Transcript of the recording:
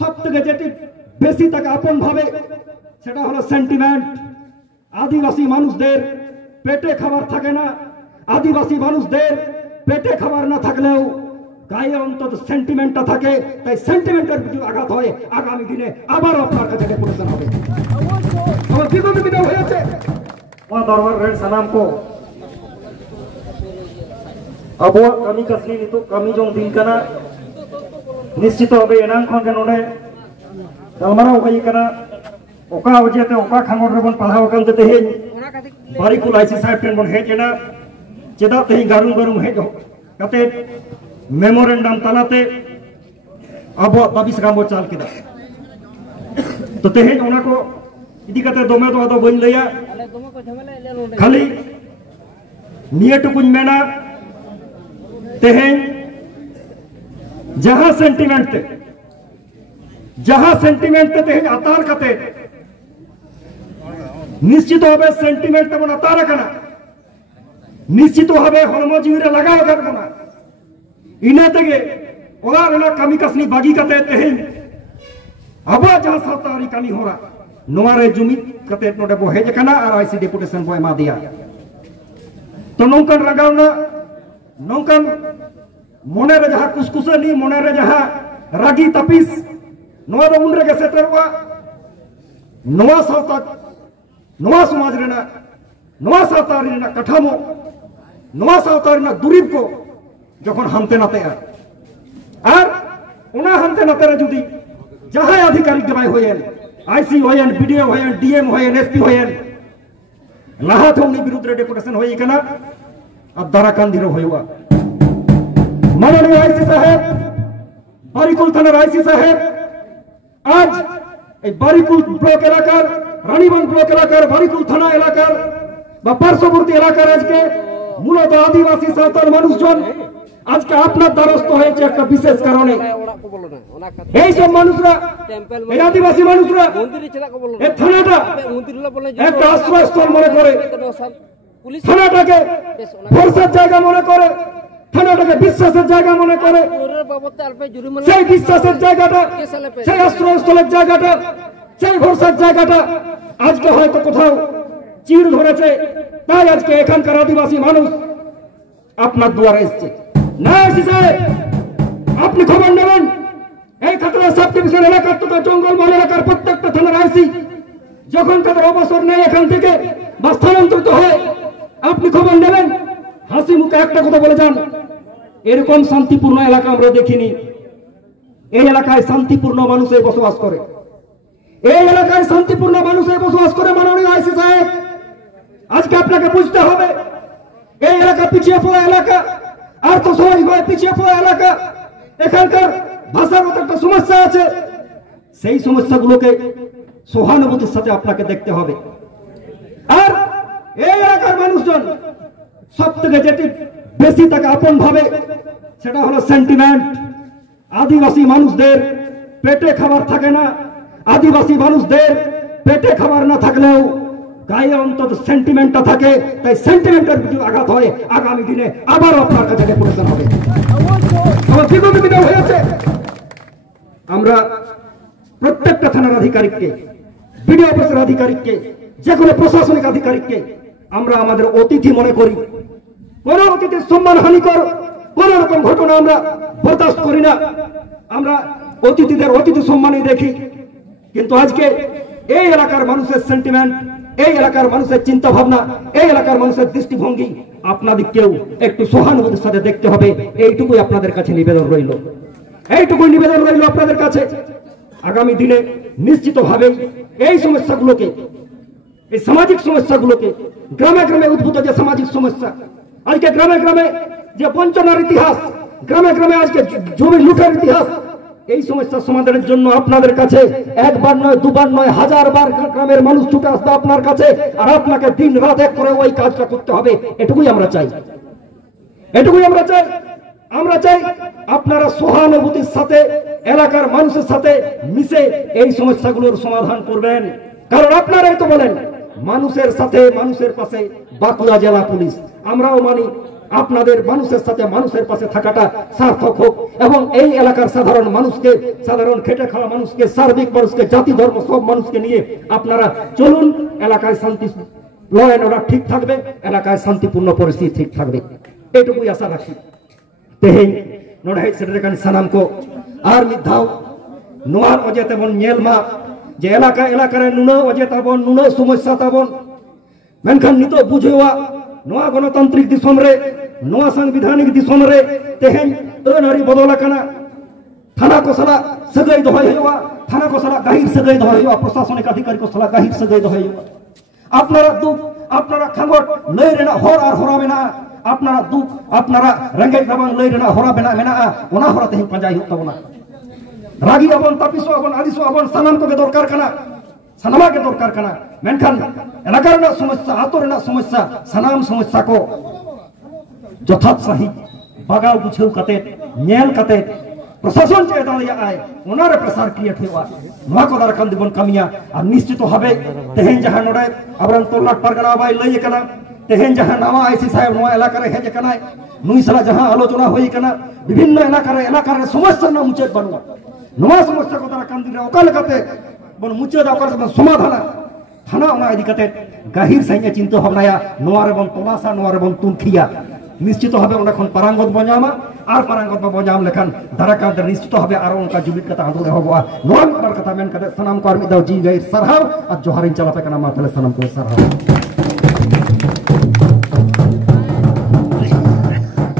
সব থেকে যেটি বেশি তাকে আপন ভাবে সেটা হলো সেন্টিমেন্ট। আদিবাসী মানুষদের পেটে খাবার থাকে না, আদিবাসী মানুষদের পেটে খাবার না থাকলেও গায়ে অন্তত সেন্টিমেন্টটা থাকে। তাই সেন্টিমেন্টের প্রতি আঘাত হয় আগামী দিনে আবার আপনার কাছে ডেপুটেশন হবে। আমার বিগত দিনে হয়েছে দরবার রেড সালাম কো আবহাওয়া কামি কাসনি নিতো কামি জং দিন কানা নিশ্চিত হবে এনাং খন কে নোডে গালমারাव ᱦᱩᱭ ᱠᱟᱱᱟ ᱚᱠᱟ ᱚᱡᱮᱛᱮ ᱚᱠᱟ ᱠᱷᱟᱸᱜᱚᱲ ᱨᱮᱵᱚᱱ ᱯᱟᱲᱦᱟᱣ ᱟᱠᱟᱱ ᱛᱮ ᱛᱮᱦᱮᱧ ᱵᱟᱨᱤᱠᱩᱞ ᱟᱭᱥᱤ ᱥᱟᱦᱮᱵ ᱴᱷᱮᱱ ᱵᱚᱱ ᱦᱮᱡ ᱮᱱᱟ। ᱪᱮᱫᱟᱜ ᱛᱮᱦᱮᱧ ᱜᱟᱨᱩᱢ ᱦᱮᱡ ᱠᱟᱛᱮ ᱢᱮᱢᱳᱨᱮন্ডাম ᱛᱟᱞᱟᱛᱮ ᱟᱵᱚᱣᱟᱜ ᱫᱟᱵᱤ ᱥᱟᱠᱟᱢ ᱵᱚᱱ ᱪᱟᱞ ᱠᱮᱫᱟ। तो तेहेज ओना को इदी कते दोमे तो आदो बइन लैया खाली निये टुकुन मेना तेहेज जहां सेंटिमेंट ते तेहेज आतार कते निश्चित होबे सेंटिमेंट ते बन आतार कना निश्चित होबे हरमो जीवरे लगाव करबना इना तेगे ओला रेना कामी कसनी बागी कते तेहेज अब जहां सावतारी कमी हो रहा नोरे जुमित कते नोडे बो हेज कना और आईसी डेपुटेशन बो एमा दिया। तो नौकन रगावना नौकन मोने रे जहां कुसकुसनी मोने रे जहां रागी तपिस नोवा दो उन रे सेटरवा नोवा सावता नोवा समाज रेना नोवा सावतारी रेना कठामो नोवा सावतारी ना दुरीब को जखन हमते नाते और उना हमते नाते रे जुदी जहां अधिकारी के भाई होयन आईसी होयन बीडीओ होयन डीएम होयन एसपी होयन लाहा थोंनि विरुद्ध रे डेपुटेशन होई कना अब दाराकांदिरो होयवा माननीय आईसी साहेब बारिकुल थाना आईसी साहेब आज ए बारिकुल ब्लॉक एलाकार रानीबंध ब्लॉक एलाकार बारिकुल थाना एलाकार বা পার্শ্ববর্তী এলাকার আজকে মূলত আদিবাসী সাঁওতাল মানুষজন আজকে আপনার দ্বারস্থ হয়েছে একটা বিশেষ কারণে। এই সব মানুষরা এই আদিবাসী মানুষরা এই থানাটা একটা আশ্রয়স্থল মনে করে, থানাটাকে ভরসার জায়গা মনে করে, থানাটাকে বিশ্বাসের জায়গা মনে করে। সেই বিশ্বাসের জায়গাটা, সেই আশ্রয়স্থলের জায়গাটা, সেই ভরসার জায়গাটা আজকে হয়তো কোথাও চির ধরেছে। তাই আজকে এখানকার আদিবাসী মানুষ আপনার দুয়ারে এসছে। না এসি সাহেব আপনি খবর নেবেন এই খাতড়া সাব ডিভিশন এলাকার তথা জঙ্গলমহল এলাকার প্রত্যেকটা থানার আইসি যখন তাদের অবসর নেয় এখান থেকে বা স্থানান্তরিত হয় আপনি খবর নেবেন, হাসি মুখে একটা কথা বলে যান, এরকম শান্তিপূর্ণ এলাকা আমরা দেখিনি। এই এলাকায় শান্তিপূর্ণ মানুষে বসবাস করে, এই এলাকায় শান্তিপূর্ণ মানুষে বসবাস করে। মাননীয় আইসি সাহেব আজকে আপনাকে বুঝতে হবে এই এলাকা পিছিয়ে পড়া এলাকা, আর্থ সামাজিকভাবে পিছিয়ে পড়া এলাকা, এখানকার ভাষাগত একটা সমস্যা আছে। সেই সমস্যাগুলোকে সহানুভূতির সাথে আপনাকে দেখতে হবে। আর এই এলাকার মানুষজন সব থেকে যেটি বেশি তাকে আপন ভাবে সেটা হলো সেন্টিমেন্ট। আদিবাসী মানুষদের পেটে খাবার থাকে না, আদিবাসী মানুষদের পেটে খাবার না থাকলেও গায়ে অন্তত সেন্টিমেন্টটা থাকে। তাই সেন্টিমেন্টের প্রতি আঘাত হয় আগামী দিনে আবার আপনার কাছে ডেপুটেশন হবে। আমার বিগত দিনে হয়েছে আমরা প্রত্যেকটা থানার আধিকারিককে, বিডিও অফিসের আধিকারিককে, যে কোনো প্রশাসনিক আধিকারিককে আমরা আমাদের অতিথি মনে করি। কোন অতিথির সম্মানহানিকর কোন রকম ঘটনা আমরা বরদাস্ত করি না। আমরা অতিথিদের অতিথি সম্মানই দেখি। কিন্তু আজকে এই এলাকার মানুষের সেন্টিমেন্ট, এই এলাকার মানুষের চিন্তা ভাবনা, এই এলাকার মানুষের দৃষ্টিভঙ্গি আপনাদেরকেও একটু সহানুভূতির সাথে দেখতে হবে। এইটুকুই আপনাদের কাছে নিবেদন রইল, এইটুকুই নিবেদন রইল আপনাদের কাছে। আগামী দিনে নিশ্চিতভাবে এই সমস্যাগুলোকে, এই সামাজিক সমস্যাগুলোকে, গ্রামে গ্রামে উদ্ভূত যে সামাজিক সমস্যা, আজকে গ্রামে গ্রামে যে বঞ্চনার ইতিহাস, গ্রামে গ্রামে আজকে জমি লুটের ইতিহাস, এই সমস্যার সমাধানের জন্য আপনাদের কাছে একবার নয়, দুবার নয়, হাজারবার গ্রামের মানুষ ছুটে আসবে আপনার কাছে। আর আপনাকে দিন রাত এক করে ওই কাজটা করতে হবে। এটুকুই আমরা চাই, এটুকুই আমরা চাই। আমরা চাই আপনারা সহানুভূতির সাথে এলাকার মানুষের সাথে মিশে এই সমস্যাগুলোর সমাধান করবেন। কারণ আপনারাই তো বলেন মানুষের সাথে মানুষের পাশে বাঁকুড়া জেলা পুলিশ। আমরাও মানি, আপনাদের মানুষের সাথে মানুষের পাশে থাকাটা সার্থক হোক এবং এই এলাকার সাধারণ মানুষকে, সাধারণ খেটে খাওয়া মানুষকে, সার্বিক মানুষকে, জাতি ধর্ম সব মানুষকে নিয়ে আপনারা চলুন। এলাকায় শান্তি, ল অ্যান্ড অর্ডার ঠিক থাকবে, এলাকায় শান্তিপূর্ণ পরিস্থিতি ঠিক থাকবে, এটুকুই আশা রাখি। তেহেñ নড়ে হেज সেটাকান সানাম को আর মিধাও নোয়ার অজে তেমন নেলমা যে এলাকা এলাকারে নুনো অজে তাবন নুনো সমস্যা তাবন মেনখান নিতো বুঝেওয়া নোয়া গণতান্ত্রিক দিশম রে নোয়া সাংবিধানিক দিশম রে তেহেñ আᱹᱱᱟᱹᱨᱤ বদল আকানা। থানা को साला सगै दहय हुआ, थाना को साला गाहिर सगै दहय हुआ, प्रशासनिक अधिकारी को साला गाहिर सगै दहय हुआ। আপনারা দুঃখ, আপনারা খাঙ্গট লই রেনা হর আর হরা মেনা, আপনারা দুঃখ, আপনারা রেঙ্গেজ রাবাং লই রেনা হরা মেনা মেনা ওনা হরা তেহেñ পাঁজাই হুᱭᱩᱜ ᱛᱟᱵᱚᱱᱟ। রাগি আবন তাপিসো আবন আদিসো আবন সানাম কোগে দরকার কানা, সানামাকে দরকার কানা। মেনখান এলাকা রেনাᱜ সমস্যা, আতো রেনাᱜ সমস্যা, সানাম সমস্যা को যথাৎ সাহি বাগাও বুঝেও কাতে নেল কাতে प्रशासन चे दाड़ियाय ओनारे प्रसार क्रिएट हुआ नोआ को दारकान दिबन कामिया और निश्चित हबे तेहेñ जहां नोडे अबरन तोलाट परगना बाय लई कना तेहेñ जहां नवा आईसी साहेब नोआ इलाका रे हेज कना नुई साला जहां आलोचना होई कना विभिन्न इलाका रे समस्या ना मुचेद बनुआ नोआ समस्या को दारकान दिरे ओका लेकाते बन मुचेद ओका बन समाधान थाना ओना इदि कते गाहिर साइने चिंता भावनाया नोआ रे बन तलासा नोआ रे बन तुनखिया निश्चित भावे ओंडे पारांगत बजामा और पारांगत बजाम लेखान दाराकान निश्चित भावे और उनका जुबित कथा आंदोलन एहबा नोआ मिदबार कथा मेन कते सनाम को आर मिदाव जी गई सरहाव और जोहारिन चलापे कना मा तले सनाम को सरहाव।